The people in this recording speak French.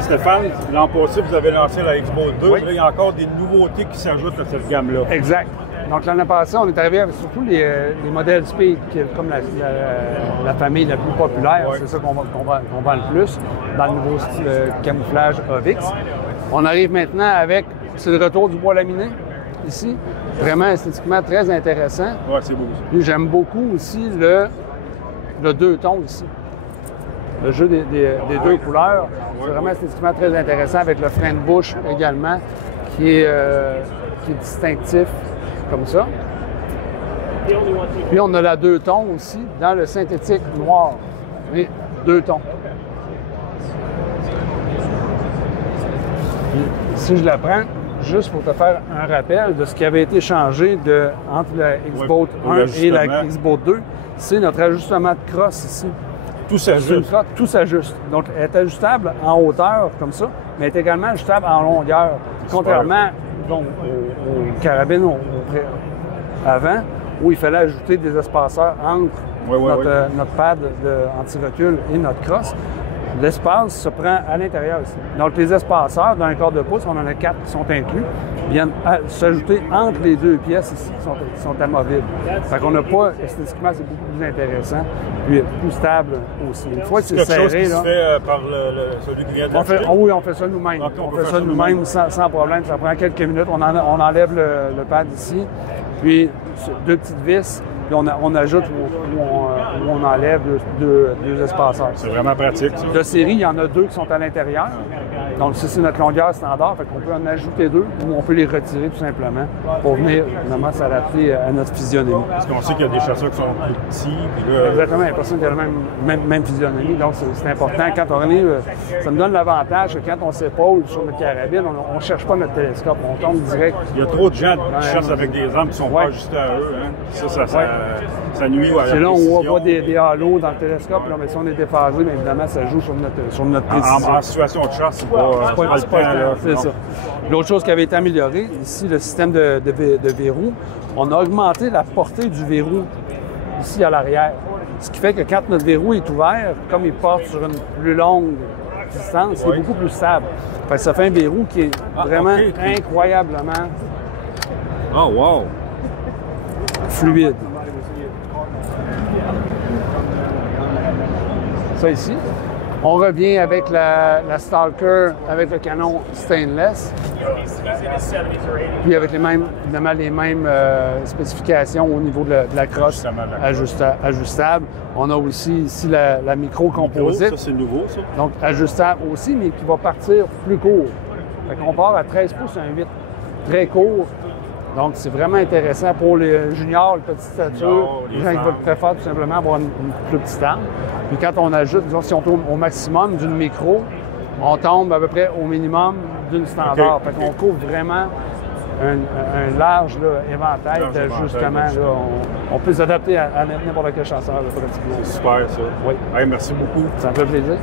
Stéphane, l'an passé, vous avez lancé la Expo 2. Oui. Là, il y a encore des nouveautés qui s'ajoutent à cette gamme-là. Exact. Donc, l'année passée, on est arrivé avec surtout les modèles Speed, comme la famille la plus populaire. Ouais. C'est ça qu'on vend le plus dans le nouveau style camouflage Ovix. On arrive maintenant avec, c'est le retour du bois laminé, ici. Vraiment esthétiquement très intéressant. Ouais, c'est beau. Puis j'aime beaucoup aussi le deux tons ici. Le jeu des deux couleurs. C'est vraiment esthétiquement très intéressant avec le frein de bouche également, qui est distinctif comme ça. Puis on a la deux tons aussi dans le synthétique noir. Oui, deux tons. Puis, si je la prends, juste pour te faire un rappel de ce qui avait été changé entre la X-Boat 1 et la X-Boat 2, c'est notre ajustement de crosse ici. Tout s'ajuste. Tout s'ajuste. Donc, elle est ajustable en hauteur, comme ça, mais elle est également ajustable en longueur. Contrairement donc, aux carabines avant, où il fallait ajouter des espaceurs entre notre pad anti-recul et notre crosse. L'espace se prend à l'intérieur ici. Donc, les espaceurs d'un quart de pouce, on en a 4 qui sont inclus, viennent s'ajouter entre les deux pièces ici qui sont amovibles. Fait qu'on n'a pas, esthétiquement, c'est beaucoup plus intéressant, puis plus stable aussi. Une fois que c'est serré, quelque chose qui là, se fait par celui qui vient de l'acheter? Oui, on fait ça nous-mêmes. Okay, on fait ça nous-mêmes sans problème. Ça prend quelques minutes. On enlève le pad ici, puis deux petites vis, puis on ajoute où on enlève deux espaceurs. C'est vraiment pratique, ça. De série, il y en a 2 qui sont à l'intérieur. Donc, ça, c'est notre longueur standard. Fait qu'on peut en ajouter 2 ou on peut les retirer tout simplement pour venir vraiment s'adapter à notre physionomie. Parce qu'on sait qu'il y a des chasseurs qui sont plus petits. Puis là, exactement, il y a personne qui a la même physionomie. Donc, c'est important. Quand on arrive, ça me donne l'avantage que quand on s'épaule sur notre carabine, on ne cherche pas notre télescope. On tombe direct. Il y a trop de gens qui chassent avec des armes qui sont pas ajustés à eux. Hein. Ça nuit à la c'est là où on précision. voit des halos dans le télescope. Là, mais si on est déphasé, bien évidemment, ça joue sur notre précision. En situation de chasse, c'est pas c'est ça. L'autre chose qui avait été améliorée, ici, le système de verrou, on a augmenté la portée du verrou ici à l'arrière. Ce qui fait que quand notre verrou est ouvert, comme il porte sur une plus longue distance, c'est beaucoup plus stable. Fait que ça fait un verrou qui est vraiment incroyablement fluide. Ça ici. On revient avec la Stalker avec le canon stainless. Puis avec évidemment les mêmes spécifications au niveau de la crosse ajustable. On a aussi ici la micro-composite. Ça, c'est nouveau, ça. Donc ajustable aussi, mais qui va partir plus court. Fait qu'on part à 13 pouces, un 8 très court. Donc, c'est vraiment intéressant pour les juniors, les petites statures, les gens qui préfèrent tout simplement avoir une plus petite arme. Puis quand on ajoute, disons, si on tourne au maximum d'une micro, on tombe à peu près au minimum d'une standard. Fait qu'on couvre vraiment un large éventail d'ajustements. On peut s'adapter à n'importe quel chasseur. C'est super, ça. Oui. Hey, merci beaucoup. Ça me fait plaisir.